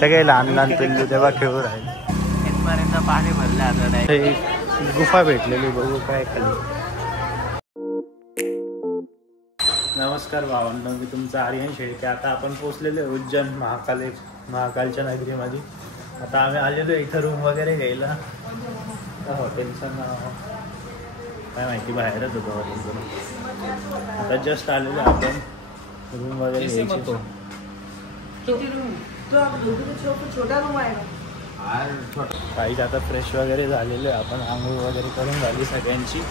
सगळे लहान लहान पिल्लू तेव्हा खेळू राहिले. इथपर्यंत पाणी भरलं आता. एक गुफा भेटलेली बघू काय खाली. नमस्कार भावांनो, मी तुमचा आर्यन शेळके. आता आपण पोचलेलो उज्जैन महाकालच्या नगरीमध्ये. आता आम्ही आलेलो इथं रूम वगैरे घ्यायला. हॉटेलचं नाव काय माहिती, बाहेरच होतं हॉटेल. आता जस्ट आलेलो आपण रूम वगैरे घ्यायची. काहीच आता फ्रेश वगैरे झालेलो आहे आपण. आंघोळ वगैरे करून झाली सगळ्यांची.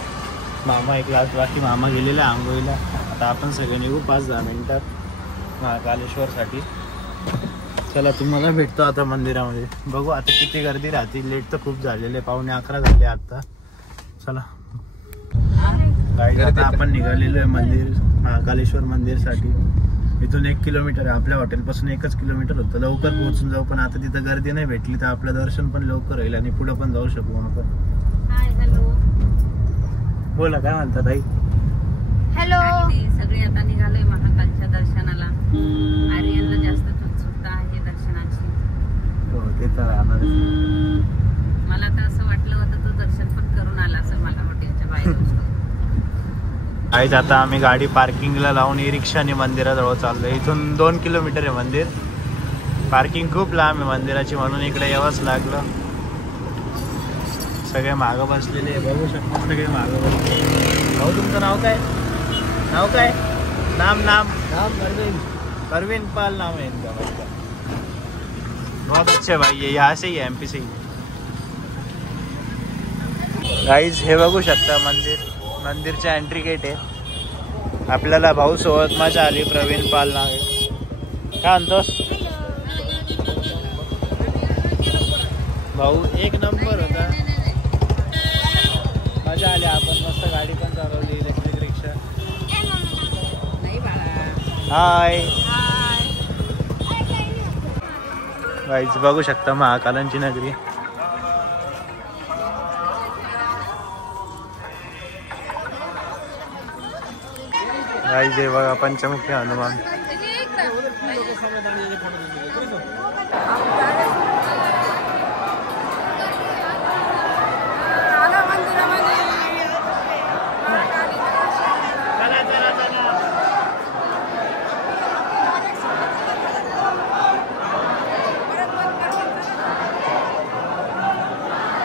मामा एक लास्ट बाकी मामा गेलेला आंघोळीला. आता आपण सगळे निघू 5-10 मिनिटात महाकालेश्वरसाठी. चला तुम्हाला भेटतो आता मंदिरामध्ये. बघू आता किती गर्दी राहते. लेट तर खूप झालेले, 11:15 झाले आता. चला आता आपण निघालेलो आहे मंदिर महाकालेश्वर मंदिरसाठी. इथून 1 किलोमीटर आहे. आपल्या हॉटेलपासून 1च किलोमीटर होतं. लवकर पोहोचून जाऊ, पण आता तिथं गर्दी नाही भेटली तर आपलं दर्शन पण लवकर होईल आणि पुढे पण जाऊ शकू आपण. बोला काय म्हणतात ताई. हॅलो. सगळे आता निघालोय महाकालच्या दर्शनाला. आर्यनला जास्त उत्सुकता आहे दर्शनाची. हो ते तर राहणार. मला तर असं वाटलं होतं तो दर्शन पण करून आला असेल मला हॉटेलच्या बाहेर. आज आता आम्ही गाडी पार्किंगला लावून ई रिक्षाने मंदिराजवळ चाललोय. इथून 2 किलोमीटर आहे मंदिर. पार्किंग खूप लांब आहे मंदिराची, म्हणून इकडे यावंच लागलं. सगळे मागं बसलेले बघू शकता. सगळे मागं बसलेले. भाऊ तुमचं नाव काय? नाव काय? नाम परवीन पाल नाम है इनका. बहुत अच्छे भाई, ये यहाँ से ही है, MP से ही. गाईज हे बघू शकता मंदिरच्या एंट्री गेट आहे. आपल्याला भाऊ सोबत मजा आली. प्रवीण पाल नाव आहे. काय म्हणतोस भाऊ? एक नंबर होता, मजा आली. आपण मस्त गाडी पण चालवली, इलेक्ट्रिक रिक्षा. हाय गाईज बघू शकता महाकालांची नगरी. गाईज हे बघा पंचमुखी हनुमान.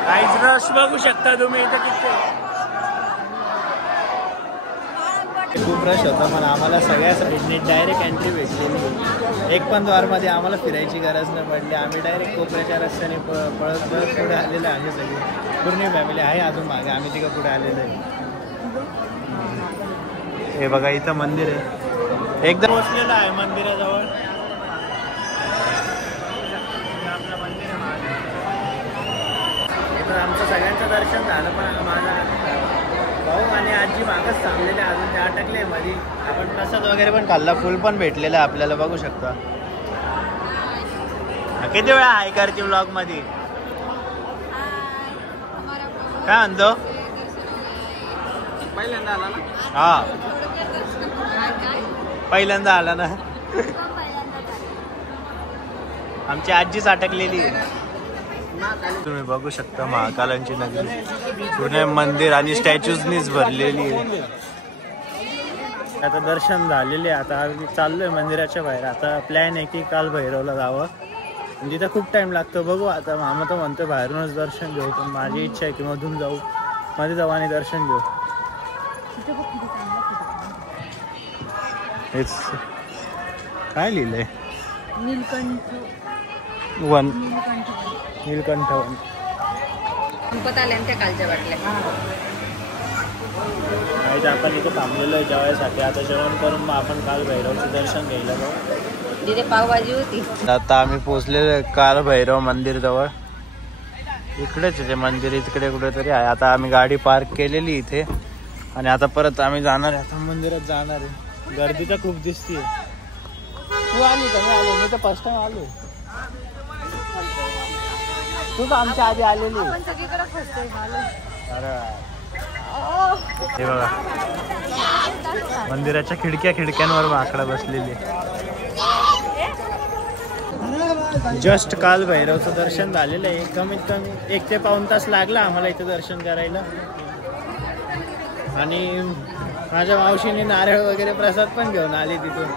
गाईज रश बघू शकता तुम्ही इथं किती. खूप रश होता, पण आम्हाला सगळ्या साईडने डायरेक्ट एंट्री भेटलेली. एक पण द्वारमध्ये आम्हाला फिरायची गरज नाही पडली. आम्ही डायरेक्ट कोपऱ्याच्या रस्त्याने पळत पुढे आलेलो आहे. सगळी पूर्ण फॅमिली आहे अजून मागे. आम्ही तिकडे पुढे आलेलो आहे. हे बघा इथं मंदिर आहे. एकदम पोचलेलं आहे मंदिराजवळ. आपलं मंदिर आहे मागे. तर आमचं सगळ्यांचं दर्शन झालं, पण माझा भाऊ आणि आजी मागच थांबलेले अजून ते अटकले मध्ये. आपण प्रसाद वगैरे पण खाल्ला, फुल पण भेटलेलं आहे आपल्याला बघू शकता. किती वेळा हाय करते व्लॉग मध्ये? काय म्हणतो? पहिल्यांदा आला ना? हा पहिल्यांदा आला ना. आमची आजीच अटकलेली आहे. तुम्ही बघू शकता महाकालांची नगरी पूर्ण मंदिर आणि स्टॅच्यूजनीच भरलेली आहे. आता दर्शन झालेले. आता आम्ही चाललोय मंदिराच्या बाहेर. आता प्लॅन आहे की काल भैरवला जावं. तिथं खूप टाइम लागतो. बघू आता. मामा तर म्हणतो बाहेरूनच दर्शन घेऊ, पण माझी इच्छा आहे की मधून जाऊ, मध्ये जाऊ आणि दर्शन घेऊ. हेच काय लिहिलंय? नीलकंठ वन. त्या कालच्या वाटल्या. आपण इथे थांबलेलो आहे जेवायसाठी. आता जेवण करून मग आपण काल भैरवचं दर्शन घ्यायला जाऊ. तिथे पावभाजी होती. आता आम्ही पोचलेलो आहे काल भैरव मंदिर जवळ. इकडेच आहे ते मंदिर, इकडे कुठेतरी आहे. आता आम्ही गाडी पार्क केलेली इथे आणि आता परत आम्ही जाणार आहे. आता मंदिरात जाणार आहे. गर्दी तर खूप दिसते. तू आली का? मी आलो. मी तर फर्स्ट टाइम आलो. तू तर आमच्या आधी आलेली. अरे हे बघा मंदिराच्या खिडक्यांवर माकडं बसलेली. जस्ट काल भैरवचं दर्शन झालेलं आहे. कमीत कमी 1 ते पाऊण तास लागला आम्हाला इथं दर्शन करायला. आणि माझ्या मावशीने नारळ वगैरे प्रसाद पण घेऊन आली तिथून.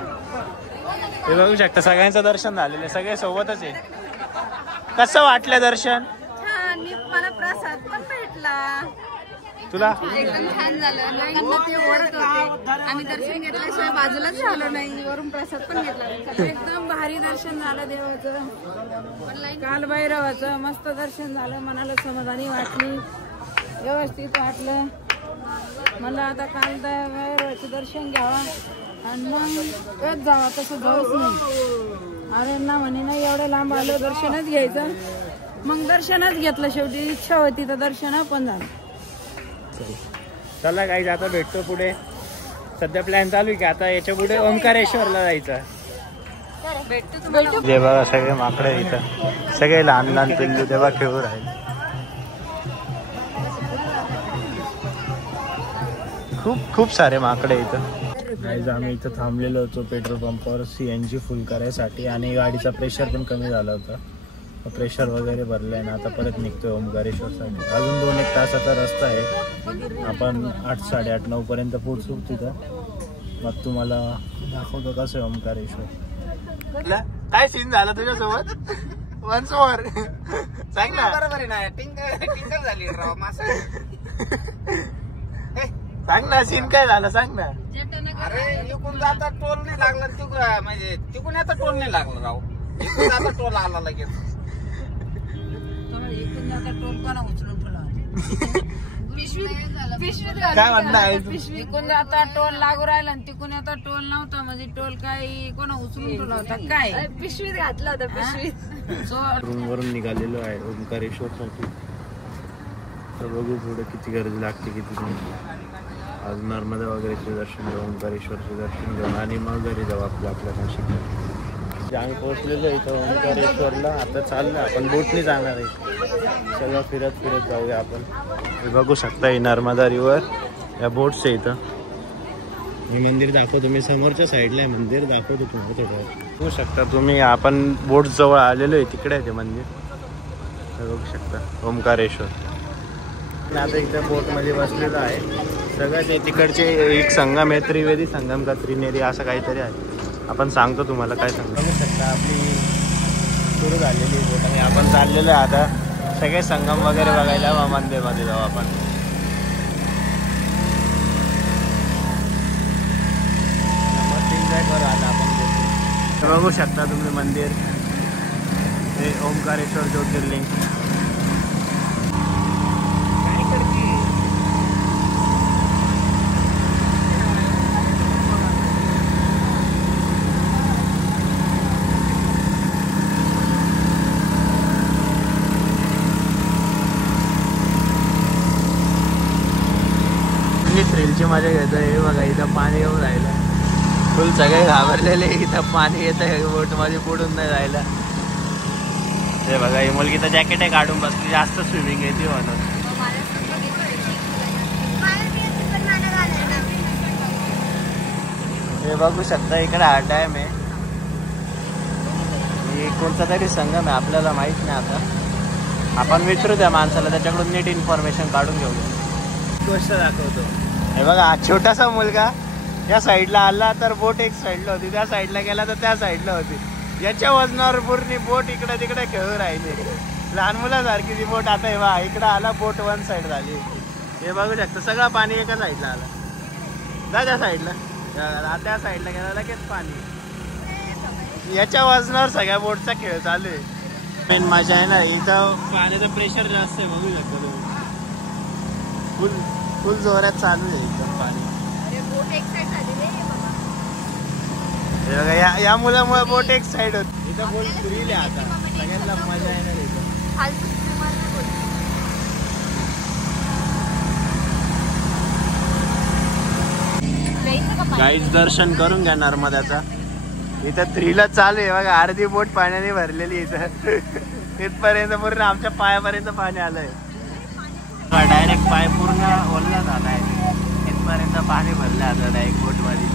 हे बघू शकता सगळ्यांचं दर्शन झालेलं आहे, सगळे सोबतच आहे. कसं वाटलं दर्शन? छान, मला प्रसाद पण भेटला. तुला? एकदम छान झालं. लोकांना ते ओरडत होते, आम्ही दर्शन घेतल्याशिवाय बाजूलाच झालो नाही, वरून प्रसाद पण घेतला. एकदम भारी दर्शन झालं देवाचं. काल भैरवाचं मस्त दर्शन झालं, मनाला समाधानी वाटली, व्यवस्थित वाटलं. मला आता काल भैरवाचं दर्शन घ्यावा आणि मग येत जावा, तसं जाऊच नाही. अरे ना म्हणे नाही एवढं लांब आलं, दर्शनच घ्यायचं. मग दर्शनच घेतलं, शेवटी इच्छा होती तर दर्शन पण झालं. चला काही आता भेटतो पुढे. सध्या प्लॅन चालू आहे की आता याच्या पुढे ओंकारेश्वरला जायचं. जे बघा सगळे माकडे इथं, सगळे लहान लहान पिल्लू तेव्हा खेळू राहिले. खूप सारे माकडे इथं. आम्ही इथं थांबलेलो होतो पेट्रोल पंपावर CNG फुल करायसाठी आणि गाडीचा प्रेशर पण कमी झाला होता. प्रेशर वगैरे भरलंय ना, आता परत निघतोय ओंकारेश्वरसाठी. अजून 2-1 तासाचा रस्ता आहे. आपण 8, 8:30, 9 पर्यंत पोहोचू तिथं. मग तुम्हाला दाखवतो कसं आहे ओंकारेश्वर. काय सीन झाला तुझ्यासोबत? वन्स मोर सांग ना. बरोबर आहे ना, टिंकर झाली सांग ना, सीन काय झालं सांग ना. अरे इकडून जाता टोल नाही लागला, म्हणजे तिकडून आता टोल नाही लागला राव. इकडून आता टोल आला लगेच. इकडून आता टोल कोणा उचलून ठेवला? काय म्हणणं आहे? इकडून आता टोल लागू राहिला आणि तिकडून आता टोल नव्हता, म्हणजे टोल काय कोणा उचलून ठेवला होता काय? पिशवीत घातला होता, पिशवीत. वरून निघालेलो आहे ओंकारेश्वरसाठी. तर बघू पुढे किती गर्दी लागते, किती नाही. आज नर्मदा वगैरेचे दर्शन घेऊ, ओंकारेश्वरचे दर्शन घेऊन आणि मग घरी जाऊ आपल्या नाशिकला. आम्ही पोहोचलेलो इथं ओंकारेश्वरला. आता चाललं आपण बोटने जाणार आहे. सगळं फिरत जाऊया आपण. हे बघू शकता ही नर्मदा रिव्हर, या बोट्स आहे इथं. हे मंदिर दाखवतो मी, समोरच्या साईडला आहे मंदिर, दाखवतो तुम्ही थोडं. बघू शकता तुम्ही, आपण बोट जवळ आलेलो आहे, तिकडे आहे ते मंदिर. हे बघू शकता ओंकारेश्वर. आता इथं बोटमध्ये बसलेलं आहे. सगळं ते तिकडचे एक संगम आहे, त्रिवेदी संगम का त्रिनेरी असं काहीतरी आहे. आपण सांगतो तुम्हाला काय सांगतो. बघू शकता आपली सुरू झालेली बोट आणि आपण चाललेलो आहे आता सगळे संगम वगैरे बघायला मंदिरमध्ये जाऊ आपण. मस्त एन्जॉय करू आता आपण. बघू शकता तुम्ही मंदिर, हे ओंकारेश्वर ज्योतिर्लिंग. थ्रिलची मजा घेतोय. हे बघा इथं पाणी येऊन राहिलं, फुल सगळे घाबरलेले. इथं पाणी येत आहे बोटमध्ये, पुढून नाही राहिलं. हे बघा ही मुलगी तर जॅकेट आहे काढून बसली, जास्त स्विमिंग येते म्हणून. हे बघू शकता इकडे हा डॅम आहे. कोणता तरी संगम आहे, आपल्याला माहित नाही. आता आपण विचारू त्या माणसाला, त्याच्याकडून नीट इन्फॉर्मेशन काढून घेऊ. गोष्ट दाखवतो. हे बघा छोटासा मुलगा या साईडला आला तर बोट एक साईडला होती, त्या साईडला गेला तर त्या साईडला होती. याच्या वजनावर पूर्ण बोट इकडे तिकडे खेळू राहिले. लहान मुलासारखी ती बोट. आता हे बघा इकडे आला, बोट वन साईड झाली. हे बघू शकता सगळं पाणी एका साईडला आलं. जा त्या साईडला, त्या साईडला गेला लगेच पाणी. याच्या वजनावर सगळ्या बोटचा खेळ चालू आहे. मेन मजा आहे ना इथं, पाण्याचं प्रेशर जास्त आहे. बघू शकता तुम्ही, फुल जोरात चालू आहे एकदम पाणी. हे बघा या मुलामुळे बोट एक साईड होती. इथं बोट थ्रिल आहे आता, सगळ्यांना मजा येणार इथं. गाईच दर्शन करून घ्या नर्मदाचा. इथं थ्रिलच चालू आहे बघा, अर्धी बोट पाण्याने भरलेली इथं. इथपर्यंत पूर्ण आमच्या पायापर्यंत पाणी आलंय. डायरेक्ट पाय पूर्ण ओलला झालाय, इथपर्यंत पाणी भरलं आता डायरेक्ट बोट मध्ये.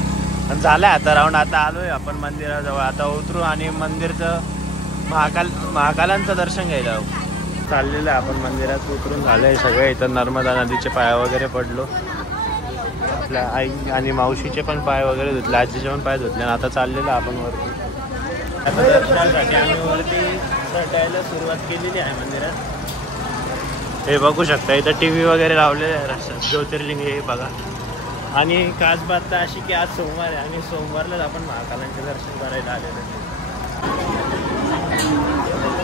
पण झालंय आता राऊंड. आता आलोय आपण मंदिराजवळ, आता उतरू आणि मंदिरचं महाकालांचं दर्शन घ्यायला चाललेलं आहे. आपण मंदिरात उतरून झालंय सगळे. इथं नर्मदा नदीचे पाय वगैरे पडलो. आपल्या आई आणि मावशीचे पण पाय वगैरे धुतले, आजीचे पण पाय धुतले. आणि आता चाललेलं आपण वरती. आता दर्शनासाठी आम्ही वरती चढायला सुरुवात केलेली आहे मंदिरात. हे बघू शकता इथं TV वगैरे लावलेले आहे रस्त्यात. ज्योतिर्लिंग हे बघा. आणि खास बात तर अशी की आज सोमवार आहे आणि सोमवारलाच आपण महाकालांचे दर्शन करायला आलेलो आहे.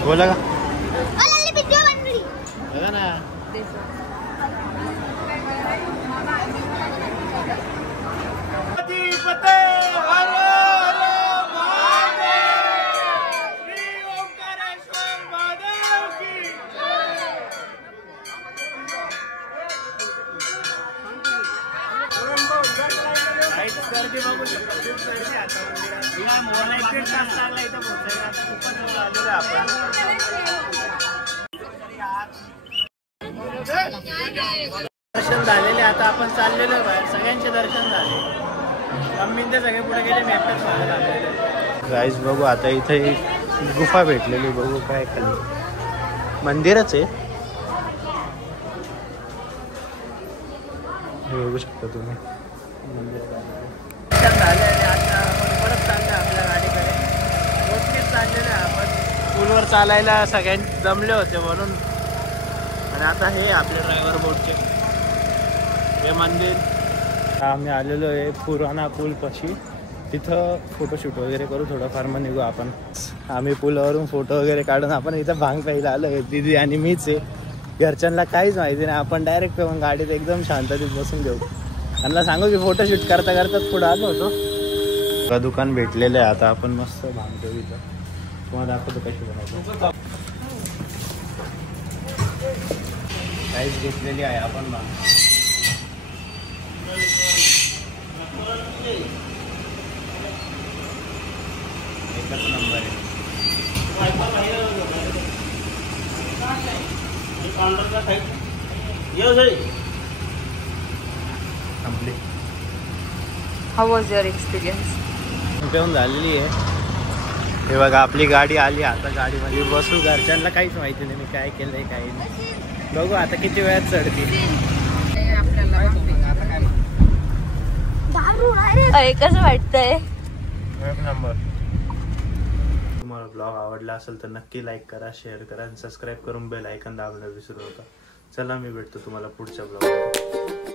बोला का बघा ना. गर्दी बघू शकतो. खूप गर्दी आता मंदिरात. एक तास लागला इथं पोहोचायला. आता खूपच जवळ आलेलो आपण. दर्शन झालेले. आता आपण चाललेलो बाहेर. सगळ्यांचे दर्शन झाले. मम्मीन ते सगळे पुढे गेले. मी एकटाच मागे लागलेलो. गाईस बघू आता इथे गुफा भेटलेली. बघू काय खाली मंदिरच आहे. हे बघू शकता तुम्ही. झाले आणि आता आपण परत चाललो आपल्या गाडीकडे. रोडनेच चाललेलं आहे आपण. पूलवर चालायला सगळ्यांनी जमले होते म्हणून. आणि आता हे आपले ड्रायव्हर बोटचे हे मंदिर. आम्ही आलेलो आहे पुराणा पूलपाशी. तिथं फोटोशूट वगैरे करू थोडंफार. मग निघू आपण. आम्ही पुलावरून फोटो वगैरे काढून आपण इथं भांग प्यायला आलो आहे. दीदी आणि मीच आहे. घरच्यांना काहीच माहिती नाही. आपण डायरेक्ट गाडीत एकदम शांततेत बसून घेऊ. त्यांना सांगू की फोटोशूट करता करताच पुढे आलो होतो. दुकान भेटलेलं आहे. आता आपण मस्त भांग घेऊ इथं. तुम्हाला दाखवतो कशी बनवतो. काहीच घेतलेली आहे आपण भांग. एकच नंबर आहे. How was your experience? घेऊन झालेली आहे. हे बघा आपली गाडी आली. आता गाडीमध्ये बसू. घरच्यांना काहीच माहिती नाही मी काय केलंय काही नाही. बघू आता किती वेळात चढते. कसं वाटतंय? एक नंबर. तुम्हाला ब्लॉग आवडला असेल तर नक्की लाईक करा, शेअर करा आणि सबस्क्राईब करून बेल आयकॉन दाबायला विसरू नका. चला मी भेटतो तुम्हाला पुढच्या ब्लॉग.